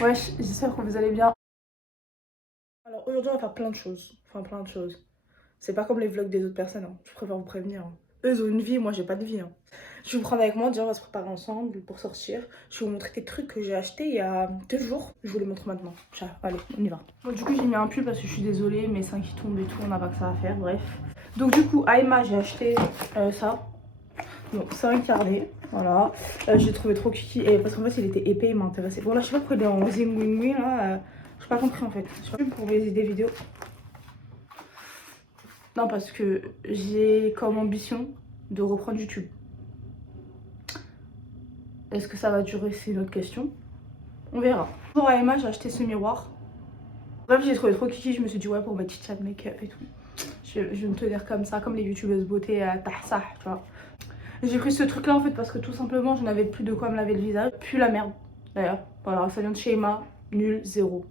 Wesh, j'espère que vous allez bien. Alors aujourd'hui on va faire plein de choses. Enfin plein de choses. C'est pas comme les vlogs des autres personnes, hein. Je préfère vous prévenir, hein. Eux ils ont une vie, moi j'ai pas de vie, hein. Je vais vous prendre avec moi, déjà on va se préparer ensemble pour sortir. Je vais vous montrer des trucs que j'ai achetés il y a 2 jours. Je vous les montre maintenant. Allez, on y va. Bon du coup j'ai mis un pull parce que je suis désolée, mes seins qui tombent et tout, on n'a pas que ça à faire, bref. Donc du coup à Emma j'ai acheté ça. Donc c'est un carnet, voilà. J'ai trouvé trop kiki et parce qu'en fait il était épais, il m'a intéressé. Bon là je sais pas pourquoi il est en zing wing wing là. J'ai pas compris en fait. Je sais pas pour mes idées vidéo. Non parce que j'ai comme ambition de reprendre YouTube. Est-ce que ça va durer? C'est une autre question. On verra. Pour Emma j'ai acheté ce miroir. Bref j'ai trouvé trop kiki, je me suis dit ouais pour ma petite chat make-up et tout. Je vais me tenir comme ça, comme les youtubeuses beauté à Tahsa, tu vois. J'ai pris ce truc là en fait parce que tout simplement je n'avais plus de quoi me laver le visage. Puis la merde d'ailleurs. Voilà, ça vient de chez Emma. Nul, zéro.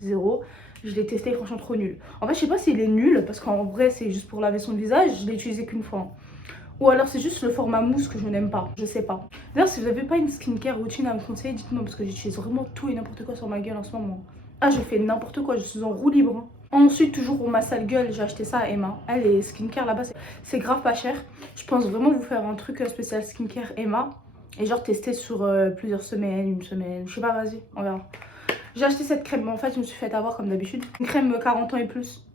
Zéro. Je l'ai testé, franchement trop nul. En fait je sais pas s'il est nul parce qu'en vrai c'est juste pour laver son visage. Je l'ai utilisé qu'une fois. Ou alors c'est juste le format mousse que je n'aime pas. Je sais pas. D'ailleurs si vous n'avez pas une skincare routine à me conseiller, dites-moi parce que j'utilise vraiment tout et n'importe quoi sur ma gueule en ce moment. Ah je fais n'importe quoi, je suis en roue libre, hein. Ensuite, toujours pour ma sale gueule, j'ai acheté ça à Emma. Elle est skincare là-bas, c'est grave pas cher. Je pense vraiment vous faire un truc spécial skincare Emma. Et genre tester sur plusieurs semaines, une semaine. Je sais pas, vas-y, on verra. J'ai acheté cette crème, mais en fait, je me suis fait avoir comme d'habitude. Une crème 40 ans et plus.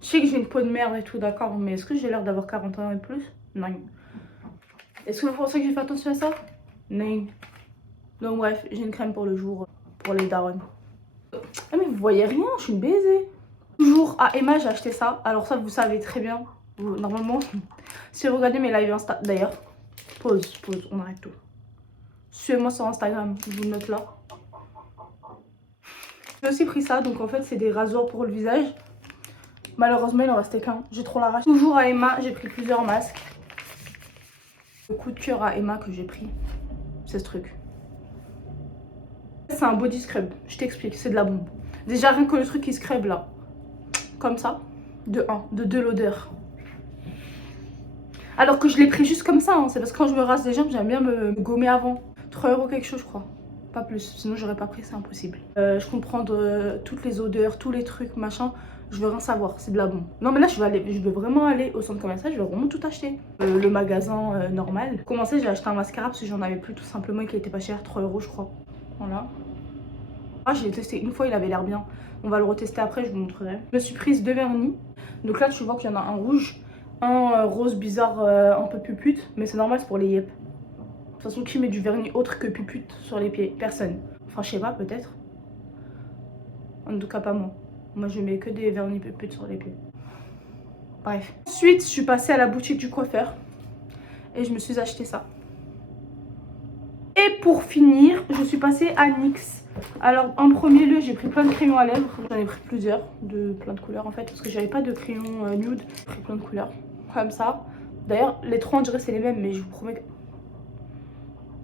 Je sais que j'ai une peau de merde et tout, d'accord. Mais est-ce que j'ai l'air d'avoir 40 ans et plus? Non. Est-ce que vous pensez que j'ai fait attention à ça? Non. Donc bref, j'ai une crème pour le jour, pour les darons. Ah mais vous voyez rien, je suis une baisée. Toujours à Emma j'ai acheté ça. Alors ça vous savez très bien. Normalement si vous regardez mes lives Insta. D'ailleurs pause, on arrête tout. Suivez-moi sur Instagram, je vous le note là. J'ai aussi pris ça. Donc en fait c'est des rasoirs pour le visage. Malheureusement il en restait qu'un. J'ai trop la rage. Toujours à Emma j'ai pris plusieurs masques. Le coup de cœur à Emma que j'ai pris, c'est ce truc. C'est un body scrub. Je t'explique, c'est de la bombe. Déjà rien que le truc qui scrub là. Comme ça. De 1, de 2 l'odeur. Alors que je l'ai pris juste comme ça, hein. C'est parce que quand je me rase les jambes, j'aime bien me gommer avant. 3 € quelque chose, je crois. Pas plus, sinon j'aurais pas pris, c'est impossible. Je compte prendre toutes les odeurs, tous les trucs, machin. Je veux rien savoir, c'est de la bombe. Non mais là je vais vraiment aller au centre commercial, je vais vraiment tout acheter. Le magasin normal. Pour commencer, j'ai acheté un mascara parce que j'en avais plus tout simplement et qu'il était pas cher, 3 € je crois. Voilà. Ah, je l'ai testé une fois, il avait l'air bien. On va le retester après, je vous montrerai. Je me suis prise 2 vernis. Donc là tu vois qu'il y en a un rouge, un rose bizarre un peu pupute, mais c'est normal, c'est pour les yep. De toute façon, qui met du vernis autre que pupute sur les pieds? Personne. Enfin, je sais pas, peut-être. En tout cas, pas moi. Moi, je mets que des vernis puputes sur les pieds. Bref. Ensuite, je suis passée à la boutique du coiffeur et je me suis acheté ça. Et pour finir, je suis passée à NYX. Alors, en premier lieu, j'ai pris plein de crayons à lèvres. J'en ai pris plusieurs, de plein de couleurs en fait, parce que j'avais pas de crayon nude. J'ai pris plein de couleurs, comme ça. D'ailleurs, les trois, on dirait c'est les mêmes, mais je vous promets que...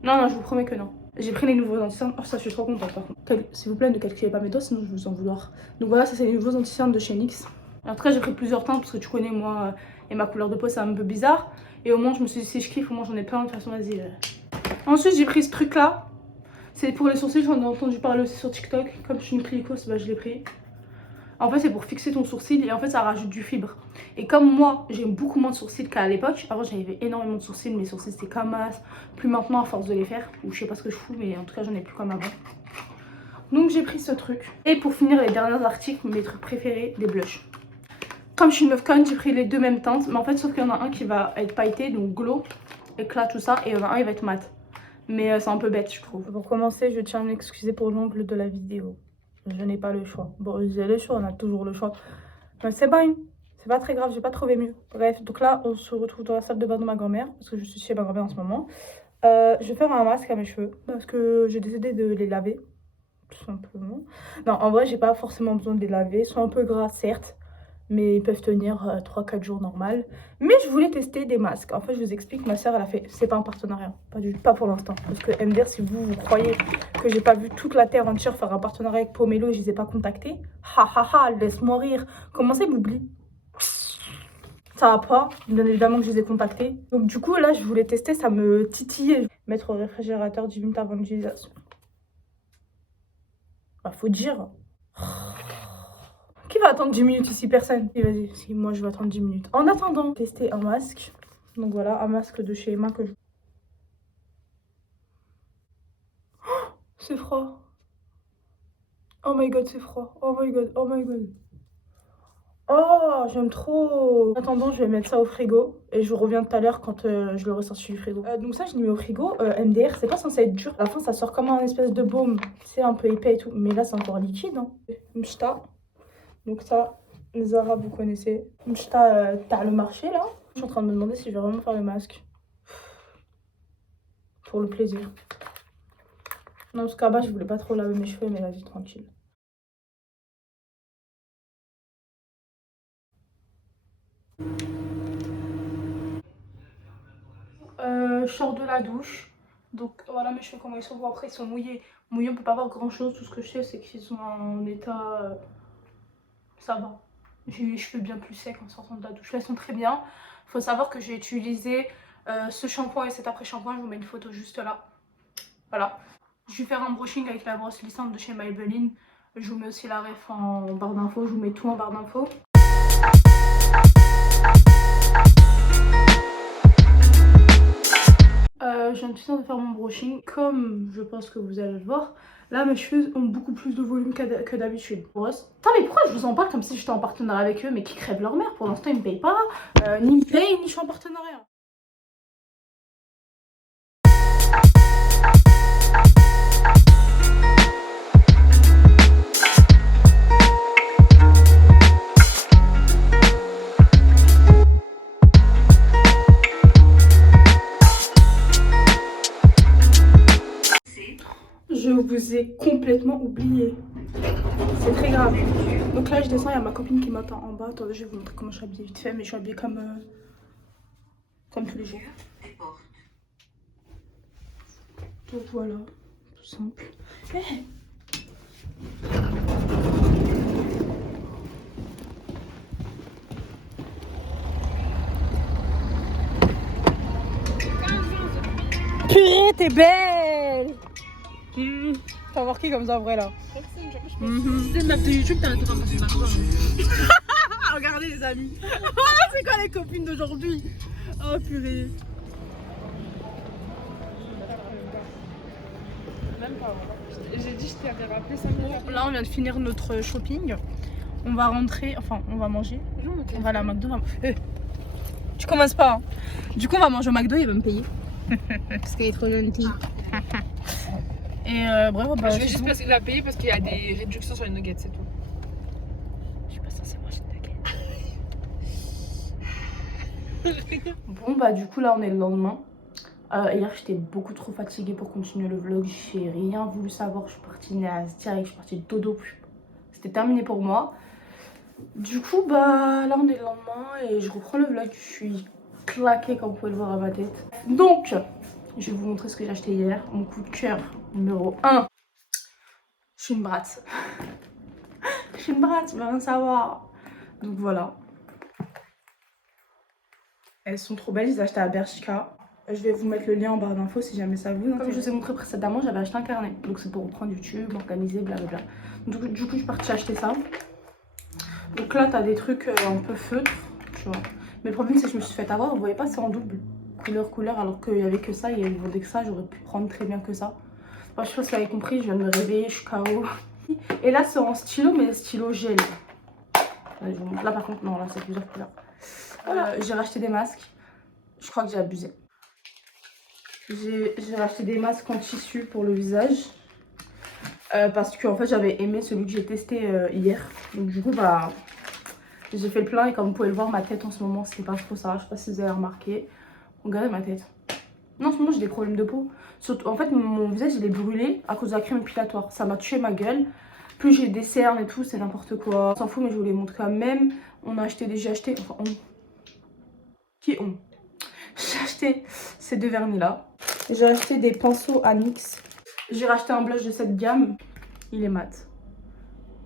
Non, je vous promets que non. J'ai pris les nouveaux anti-cernes. Oh, ça, je suis trop contente par contre. S'il vous plaît, ne calculez pas mes doigts, sinon je vais vous en vouloir. Donc voilà, ça, c'est les nouveaux anti-cernes de chez NYX. En tout cas, j'ai pris plusieurs teintes, parce que tu connais, moi, et ma couleur de peau, c'est un peu bizarre. Et au moins, je me suis dit, si je kiffe, au moins, j'en ai plein. De toute façon, vas-y. Ensuite, j'ai pris ce truc-là. C'est pour les sourcils, j'en ai entendu parler aussi sur TikTok. Comme je suis une cliqueuse, bah, je l'ai pris. En fait, c'est pour fixer ton sourcil et en fait, ça rajoute du fibre. Et comme moi, j'ai beaucoup moins de sourcils qu'à l'époque. Avant, j'avais énormément de sourcils. Mes sourcils, c'était comme as. Plus maintenant, à force de les faire. Ou je sais pas ce que je fous, mais en tout cas, j'en ai plus comme avant. Donc, j'ai pris ce truc. Et pour finir, les derniers articles, mes trucs préférés, des blushs. Comme je suis une meuf conne, j'ai pris les deux mêmes teintes. Mais en fait, sauf qu'il y en a un qui va être pailleté, donc glow, éclat, tout ça. Et il y en a un, il va être mat. Mais c'est un peu bête, je trouve. Pour commencer, je tiens à m'excuser pour l'angle de la vidéo. Je n'ai pas le choix. Bon, j'ai le choix, on a toujours le choix. Mais c'est pas très grave, j'ai pas trouvé mieux. Bref, donc là, on se retrouve dans la salle de bain de ma grand-mère. Parce que je suis chez ma grand-mère en ce moment. Je vais faire un masque à mes cheveux. Parce que j'ai décidé de les laver. Tout simplement. Non, en vrai, j'ai pas forcément besoin de les laver. Ils sont un peu gras, certes. Mais ils peuvent tenir 3-4 jours normal. Mais je voulais tester des masques. En fait, je vous explique, ma soeur, elle a fait... C'est pas un partenariat, pas pour l'instant. Parce que MDR, si vous croyez que j'ai pas vu toute la terre entière faire un partenariat avec Pomelo et je les ai pas contactés, ha ha ha, laisse-moi rire. Comment ça, m'oublie? Ça va pas, bien évidemment que je les ai contactés. Donc du coup, là, je voulais tester, ça me titillait. Mettre au réfrigérateur 10 minutes avant l'utilisation. Bah, faut dire. Qui va attendre 10 minutes ici? Personne. Et vas-y, si moi je vais attendre 10 minutes. En attendant, tester un masque. Donc voilà, un masque de chez Emma que je... C'est froid. Oh my god, c'est froid. Oh my god, oh my god. Oh, j'aime trop. En attendant, je vais mettre ça au frigo. Et je vous reviens tout à l'heure quand je l'aurai sorti du frigo. Donc ça, je l'ai mis au frigo. MDR, c'est pas censé être dur. À la fin, ça sort comme un espèce de baume. C'est un peu épais et tout. Mais là, c'est encore liquide. Hein. Mchta. Donc ça, Zara, vous connaissez. Mchta, t'as le marché, là. Je suis en train de me demander si je vais vraiment faire le masque. Pour le plaisir. Non, parce qu'à bas, je voulais pas trop laver mes cheveux, mais vas-y, tranquille. Je sors de la douche. Donc voilà mes cheveux comment ils sont. Bon, après ils sont mouillés. Mouillés, on peut pas voir grand chose. Tout ce que je sais c'est qu'ils sont en état... ça va. J'ai eu les cheveux bien plus secs en sortant de la douche. Là ils sont très bien. Faut savoir que j'ai utilisé ce shampoing et cet après-shampoing. Je vous mets une photo juste là. Voilà. Je vais faire un brushing avec la brosse lissante de chez Maybelline. Je vous mets aussi la ref en barre d'infos. Je vous mets tout en barre d'infos. Je viens de finir de faire mon brushing. Comme je pense que vous allez le voir, là mes cheveux ont beaucoup plus de volume que d'habitude. Putain, mais pourquoi je vous en parle comme si j'étais en partenariat avec eux, mais qui crèvent leur mère? Pour l'instant ils me payent pas, ni me payent, ni je suis en partenariat. Je vous ai complètement oublié. C'est très grave. Donc là je descends, il y a ma copine qui m'attend en bas. Attendez, je vais vous montrer comment je suis habillée vite fait, mais je suis habillée comme tous les jours. Donc voilà, tout simple. Hey, purée, t'es belle. Tu vas voir qui comme ça, vrai là? C'est une meuf de YouTube, t'as intérêt à passer de l'argent. Regardez les amis. C'est quoi les copines d'aujourd'hui? Oh purée. Même pas. J'ai dit, je t'avais rappelé 5 minutes. Bon, là on vient de finir notre shopping. On va rentrer, enfin on va manger. On va aller à McDo. Tu commences pas. Hein. Du coup on va manger au McDo, il va me payer. Parce qu'elle est trop gentille. Et bref, bah, je vais juste la payer parce qu'il y a des réductions sur les nuggets, c'est tout. Je suis pas censée manger de nuggets. Bon bah du coup là on est le lendemain. Hier j'étais beaucoup trop fatiguée pour continuer le vlog. J'ai rien voulu savoir. Je suis partie naze direct, je suis partie dodo. C'était terminé pour moi. Du coup bah là on est le lendemain et je reprends le vlog. Je suis claquée comme vous pouvez le voir à ma tête. Donc je vais vous montrer ce que j'ai acheté hier. Mon coup de cœur numéro 1. Je suis une brate. Je suis une brate, tu vas rien savoir. Donc voilà. Elles sont trop belles, je les ai achetées à Bershka. Je vais vous mettre le lien en barre d'infos si jamais ça vous intéresse. Comme je vous ai montré précédemment, j'avais acheté un carnet. Donc c'est pour reprendre YouTube, organiser, blablabla. Donc du coup je suis partie acheter ça. Donc là t'as des trucs un peu feutres, tu vois. Mais le problème c'est que je me suis fait avoir, vous voyez pas, c'est en double. Couleur, alors qu'il y avait que ça, il y avait que ça, j'aurais pu prendre très bien que ça. Enfin, je sais pas si vous avez compris, je viens de me réveiller, je suis KO. Et là c'est en stylo, mais stylo gel. Là, je vous montre. Là par contre, non, là c'est plusieurs couleurs. J'ai racheté des masques. Je crois que j'ai abusé. J'ai racheté des masques en tissu pour le visage. Parce que en fait j'avais aimé celui que j'ai testé hier. Donc du coup bah j'ai fait le plein et comme vous pouvez le voir ma tête en ce moment c'est pas trop ça. Je sais pas si vous avez remarqué. Regardez ma tête. Non, en ce moment j'ai des problèmes de peau. Surtout, en fait mon visage il est brûlé à cause de la crème épilatoire. Ça m'a tué ma gueule. Plus j'ai des cernes et tout, c'est n'importe quoi. On s'en fout mais je vous les montre quand même. On a acheté j'ai acheté. Enfin qui ont j'ai acheté ces deux vernis là. J'ai acheté des pinceaux à NYX. J'ai racheté un blush de cette gamme. Il est mat.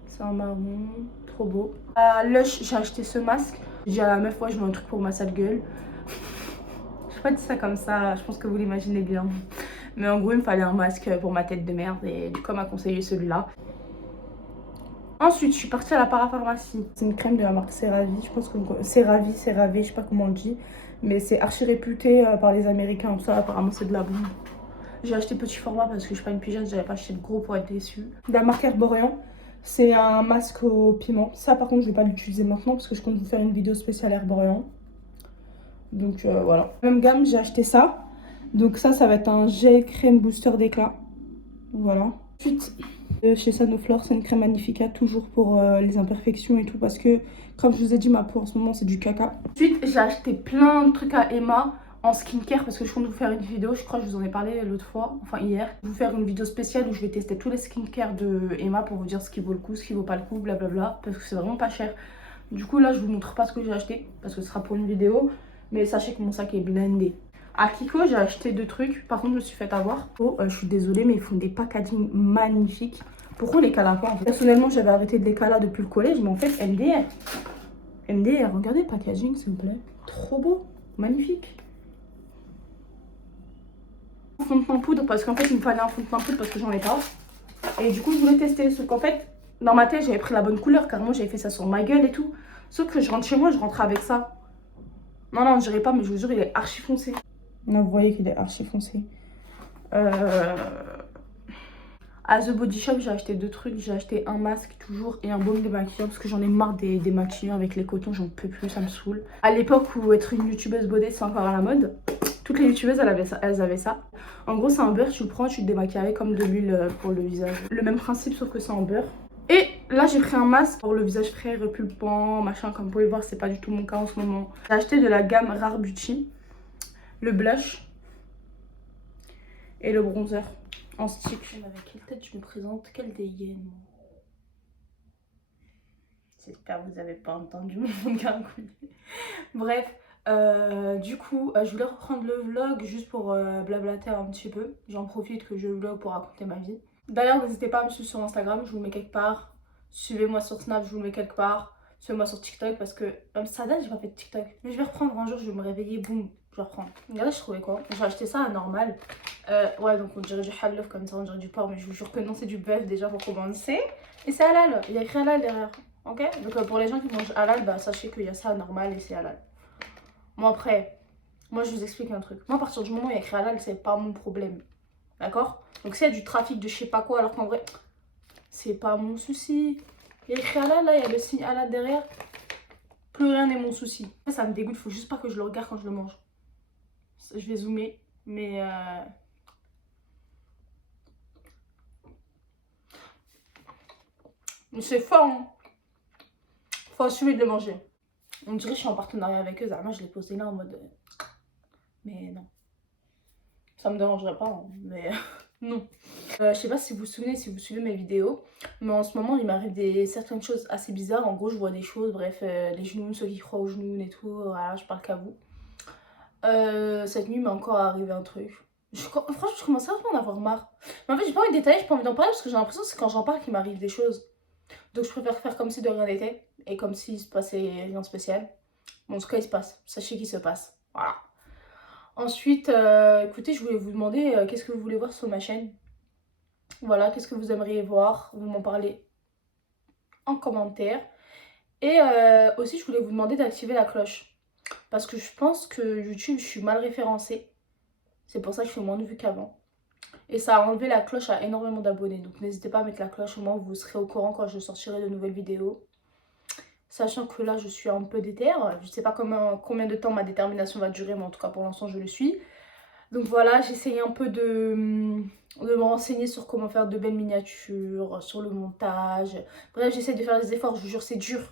C'est un marron. Trop beau. À Lush, j'ai acheté ce masque. J'ai dit à la meuf, ouais, je veux un truc pour ma sale gueule. Je sais pas dit ça comme ça. Je pense que vous l'imaginez bien. Mais en gros, il me fallait un masque pour ma tête de merde. Et du coup, elle m'a conseillé celui-là. Ensuite, je suis partie à la parapharmacie. C'est une crème de la marque CeraVe. Je pense que CeraVe, je sais pas comment on le dit. Mais c'est archi réputé par les Américains. Tout ça, apparemment, c'est de la bombe. J'ai acheté petit format parce que je suis pas une pigeonne. J'avais pas acheté le gros pour être déçue. De la marque Herborian. C'est un masque au piment. Ça, par contre, je vais pas l'utiliser maintenant parce que je compte vous faire une vidéo spéciale Herborian. Donc voilà. Même gamme, j'ai acheté ça. Donc ça va être un gel crème booster d'éclat. Voilà. Ensuite, chez Sanoflore, c'est une crème magnifique, toujours pour les imperfections et tout. Parce que, comme je vous ai dit, ma peau en ce moment, c'est du caca. Ensuite, j'ai acheté plein de trucs à Emma en skincare parce que je compte vous faire une vidéo. Je crois que je vous en ai parlé l'autre fois, enfin hier. Je vais vous faire une vidéo spéciale où je vais tester tous les skincare de Emma pour vous dire ce qui vaut le coup, ce qui vaut pas le coup, blablabla. Parce que c'est vraiment pas cher. Du coup, là, je vous montre pas ce que j'ai acheté parce que ce sera pour une vidéo. Mais sachez que mon sac est blindé. À Kiko, j'ai acheté 2 trucs. Par contre, je me suis fait avoir. Oh, je suis désolée, mais ils font des packaging magnifiques. Pourquoi on les cala pas en fait? Personnellement, j'avais arrêté de les caler depuis le collège, mais en fait, MDR. MDR, regardez le packaging, s'il vous plaît. Trop beau, magnifique. Fond de teint poudre, parce qu'en fait, il me fallait un fond de teint poudre parce que j'en ai pas. Et du coup, je voulais tester. Sauf qu'en fait, dans ma tête, j'avais pris la bonne couleur, car moi, j'avais fait ça sur ma gueule et tout. Sauf que je rentre chez moi, je rentre avec ça. Non, non, je dirais pas, mais je vous jure, il est archi foncé. Là, vous voyez qu'il est archi foncé. À The Body Shop, j'ai acheté 2 trucs. J'ai acheté un masque toujours et un baume démaquillant parce que j'en ai marre des démaquillants avec les cotons, j'en peux plus, ça me saoule. À l'époque où être une youtubeuse body c'est encore à la mode, toutes les youtubeuses elles avaient ça. En gros, c'est un beurre, tu le prends, tu te démaquilles avec comme de l'huile pour le visage. Le même principe sauf que c'est en beurre. Et là, j'ai pris un masque pour le visage frais, repulpant, machin. Comme vous pouvez le voir, c'est pas du tout mon cas en ce moment. J'ai acheté de la gamme Rare Beauty, le blush et le bronzer en stick. Avec quelle tête je me présente? Quelle dégaine. J'espère que vous avez pas entendu mon gargouiller. Bref, du coup, je voulais reprendre le vlog juste pour blablater un petit peu. J'en profite que je vlog pour raconter ma vie. D'ailleurs, n'hésitez pas à me suivre sur Instagram, je vous le mets quelque part. Suivez-moi sur Snap, je vous le mets quelque part. Suivez-moi sur TikTok parce que même ça date, j'ai pas fait de TikTok. Mais je vais reprendre un jour, je vais me réveiller, boum, je vais reprendre. Regardez, je trouvais quoi? J'ai acheté ça à Normal. Ouais, donc on dirait du halal comme ça, on dirait du porc, mais je vous jure que non, c'est du bœuf déjà pour commencer. Et c'est halal, il y a écrit halal derrière. Ok? Donc pour les gens qui mangent halal, bah sachez qu'il y a ça à Normal et c'est halal. Bon après, moi je vous explique un truc. Moi à partir du moment où il y a écrit halal, c'est pas mon problème. D'accord? Donc s'il y a du trafic de je sais pas quoi, alors qu'en vrai, c'est pas mon souci. Il y a écrit halal là, il y a le signe halal derrière. Plus rien n'est mon souci. Ça me dégoûte, faut juste pas que je le regarde quand je le mange. Je vais zoomer, mais c'est fort, hein. Faut assumer de le manger. On dirait que je suis en partenariat avec eux. Moi, je l'ai posé là en mode. Mais non. Ça me dérangerait pas, hein, mais non. Je sais pas si vous vous souvenez, si vous suivez mes vidéos, mais en ce moment, il m'arrive certaines choses assez bizarres. En gros, je vois des choses, bref, les genoux, ceux qui croient aux genoux et tout. Voilà, je parle qu'à vous. Cette nuit, il m'est encore arrivé un truc. Franchement, je commençais à en avoir marre. Mais en fait, j'ai pas envie de détailler, j'ai pas envie d'en parler parce que j'ai l'impression que c'est quand j'en parle qu'il m'arrive des choses. Donc je préfère faire comme si de rien n'était et comme s'il se passait rien de spécial. Bon, en tout cas, il se passe. Sachez qu'il se passe. Voilà. Ensuite, écoutez, je voulais vous demander qu'est-ce que vous voulez voir sur ma chaîne. Voilà, qu'est-ce que vous aimeriez voir. Vous m'en parlez en commentaire. Et aussi, je voulais vous demander d'activer la cloche. Parce que je pense que YouTube, je suis mal référencée. C'est pour ça que je fais moins de vues qu'avant. Et ça a enlevé la cloche à énormément d'abonnés. Donc n'hésitez pas à mettre la cloche, au moins vous serez au courant quand je sortirai de nouvelles vidéos. Sachant que là je suis un peu déter. Je sais pas combien de temps ma détermination va durer, mais en tout cas pour l'instant je le suis. Donc voilà, j'essaye un peu de me renseigner sur comment faire de belles miniatures, sur le montage. Bref, j'essaye de faire des efforts, je vous jure c'est dur.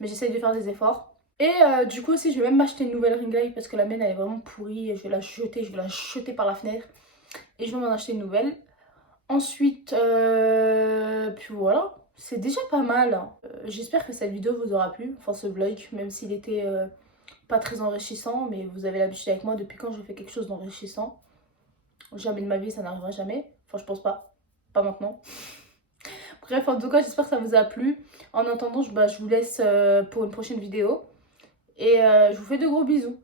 Mais j'essaye de faire des efforts. Et du coup aussi je vais même m'acheter une nouvelle ring light parce que la mienne elle est vraiment pourrie. Je vais la jeter par la fenêtre. Et je vais m'en acheter une nouvelle. Ensuite, puis voilà. C'est déjà pas mal. Hein. J'espère que cette vidéo vous aura plu. Enfin ce vlog, même s'il était pas très enrichissant. Mais vous avez l'habitude avec moi depuis quand je fais quelque chose d'enrichissant. Jamais de ma vie ça n'arrivera jamais. Enfin je pense pas. Pas maintenant. Bref, en tout cas j'espère que ça vous a plu. En attendant, je vous laisse pour une prochaine vidéo. Et je vous fais de gros bisous.